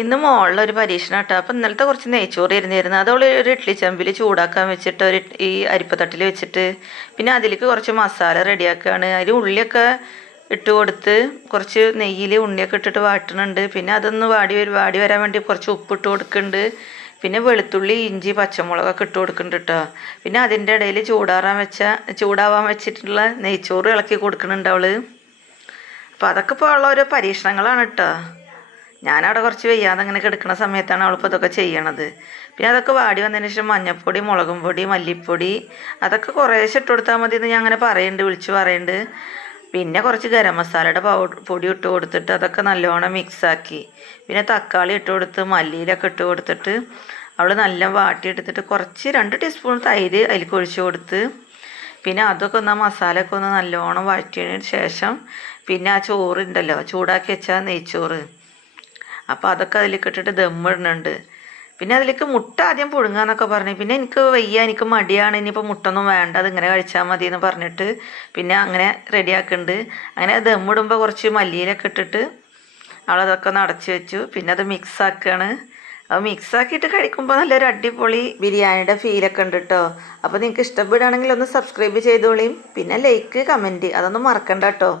ഇന്ന് മോളിലൊരു പരീക്ഷണം കേട്ടോ. അപ്പം ഇന്നലത്തെ കുറച്ച് നെയ്ച്ചോറ് ഇരുന്നിരുന്നു. അതവൾ ഒരു ഇഡ്ഡലി ചെമ്പിൽ ചൂടാക്കാൻ വെച്ചിട്ട് ഈ അരിപ്പത്തട്ടിൽ വെച്ചിട്ട് പിന്നെ അതിലേക്ക് കുറച്ച് മസാല റെഡിയാക്കുകയാണ്. അതിൽ ഉള്ളിയൊക്കെ ഇട്ട് കൊടുത്ത് കുറച്ച് നെയ്യിൽ ഉണ്ണിയൊക്കെ ഇട്ടിട്ട് വാട്ടുന്നുണ്ട്. പിന്നെ അതൊന്ന് വാടി വരാൻ വേണ്ടി കുറച്ച് ഉപ്പിട്ട് കൊടുക്കുന്നുണ്ട്. പിന്നെ വെളുത്തുള്ളി ഇഞ്ചി പച്ചമുളകൊക്കെ ഇട്ട് കൊടുക്കുന്നുണ്ട് കേട്ടോ. പിന്നെ അതിൻ്റെ ഇടയിൽ ചൂടാവാൻ വെച്ചിട്ടുള്ള നെയ്ച്ചോറ് ഇളക്കി കൊടുക്കുന്നുണ്ട് അവൾ. അപ്പോൾ അതൊക്കെ ഇപ്പോൾ ഉള്ള ഓരോ പരീക്ഷണങ്ങളാണ് കേട്ടോ. ഞാനവിടെ കുറച്ച് വയ്യാതെ അങ്ങനെ കിടക്കുന്ന സമയത്താണ് അവളിപ്പോൾ ഇതൊക്കെ ചെയ്യണത്. പിന്നെ അതൊക്കെ വാടി വന്നതിന് ശേഷം മഞ്ഞൾപ്പൊടി മുളകും പൊടി മല്ലിപ്പൊടി അതൊക്കെ കുറേശ്ശെ ഇട്ട് കൊടുത്താൽ മതി എന്ന് ഞാൻ അങ്ങനെ വിളിച്ച് പറയുന്നുണ്ട്. പിന്നെ കുറച്ച് ഗരം മസാലയുടെ പൊടി ഇട്ട് കൊടുത്തിട്ട് അതൊക്കെ നല്ലോണം മിക്സാക്കി പിന്നെ തക്കാളി ഇട്ട് കൊടുത്ത് മല്ലിയിലൊക്കെ ഇട്ട് കൊടുത്തിട്ട് അവൾ നല്ല വാട്ടിയെടുത്തിട്ട് കുറച്ച് 2 ടീസ്പൂൺ തൈര് അതിലേക്ക് ഒഴിച്ച് കൊടുത്ത് പിന്നെ അതൊക്കെ ഒന്ന് മസാലയൊക്കെ ഒന്ന് നല്ലോണം വഴറ്റിയതിന് ശേഷം പിന്നെ ആ ചോറുണ്ടല്ലോ ചൂടാക്കി വെച്ചാൽ നെയ്ച്ചോറ് അപ്പോൾ അതൊക്കെ അതിലേക്ക് ഇട്ടിട്ട് ദമ്മിടുന്നുണ്ട്. പിന്നെ അതിലേക്ക് മുട്ട ആദ്യം പുഴുങ്ങാന്നൊക്കെ പറഞ്ഞു. പിന്നെ എനിക്ക് വയ്യ, എനിക്ക് മടിയാണ്, ഇനിയിപ്പോൾ മുട്ടൊന്നും വേണ്ട, അതിങ്ങനെ കഴിച്ചാൽ മതി എന്ന് പറഞ്ഞിട്ട് പിന്നെ അങ്ങനെ റെഡിയാക്കുന്നുണ്ട്. അങ്ങനെ ദമ്മിടുമ്പോൾ കുറച്ച് മല്ലിയിലൊക്കെ ഇട്ടിട്ട് അവളതൊക്കെ ഒന്ന് അടച്ച് വെച്ചു. പിന്നെ അത് മിക്സാക്കുകയാണ്. അത് മിക്സാക്കിയിട്ട് കഴിക്കുമ്പോൾ നല്ലൊരു അടിപൊളി ബിരിയാണിയുടെ ഫീലൊക്കെ ഉണ്ട് കേട്ടോ. അപ്പോൾ നിങ്ങൾക്ക് ഇഷ്ടപ്പെടുകയാണെങ്കിൽ ഒന്ന് സബ്സ്ക്രൈബ് ചെയ്തോളിയും. പിന്നെ ലൈക്ക് കമൻറ്റ് അതൊന്നും മറക്കണ്ട കേട്ടോ.